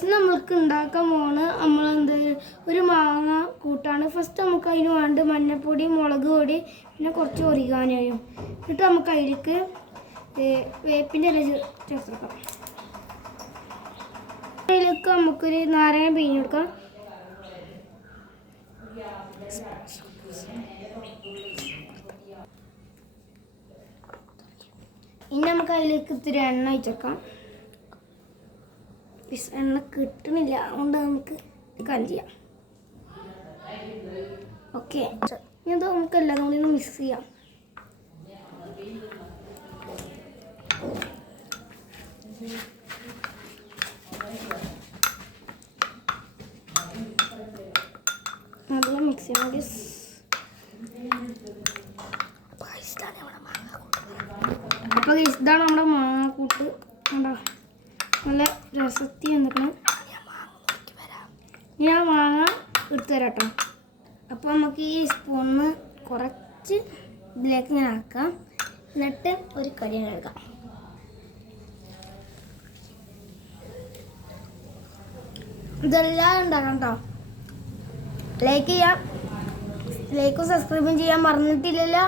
നമ്മൾക്ക് ഉണ്ടാക്കാൻ പോണ് നമ്മളെന്ത് ഒരു മാങ്ങ കൂട്ടാണ്. ഫസ്റ്റ് നമുക്ക് അതിന് വേണ്ട മഞ്ഞൾപ്പൊടി, മുളക് പൊടി, പിന്നെ കുറച്ച് ഒറിഗാനോയും. എന്നിട്ട് നമുക്ക് അതിലേക്ക് വേപ്പിൻ്റെ ഇല ചേർക്കാം. അതിലേക്ക് നമുക്കൊരു നാരങ്ങ പിഴിഞ്ഞ് കൊടുക്കാം. ഇനി നമുക്ക് അതിലേക്ക് ഇത്തിരി എണ്ണ ഒഴിച്ചേക്കാം. എണ്ണ കിട്ടണില്ല, അതുകൊണ്ട് നമുക്ക് കാര്യം ചെയ്യാം. ഓക്കെ, ഇനി അത് നമുക്ക് എല്ലാം കൂടി ഒന്ന് മിക്സ് ചെയ്യാം. നല്ല മിക്സ് ചെയ്യാം. അപ്പോൾ ഇതാണ് നമ്മുടെ മാങ്ങാക്കൂട്ട്. കണ്ടോ, നല്ല രസത്തി വന്നിക്കണം. ഞാൻ മാങ്ങ എടുത്തു തരാം കേട്ടോ. അപ്പോൾ നമുക്ക് ഈ സ്പൂണിന് കുറച്ച് ഇതിലേക്ക് ഇങ്ങനെ ആക്കാം. എന്നിട്ട് ഒരു കരി എടുക്കാം. ഇതെല്ലാം ഉണ്ടാക്കാം കേട്ടോ. ലൈക്ക് ചെയ്യാം, ലൈക്കും സബ്സ്ക്രൈബും ചെയ്യാൻ മറന്നിട്ടില്ലല്ലോ.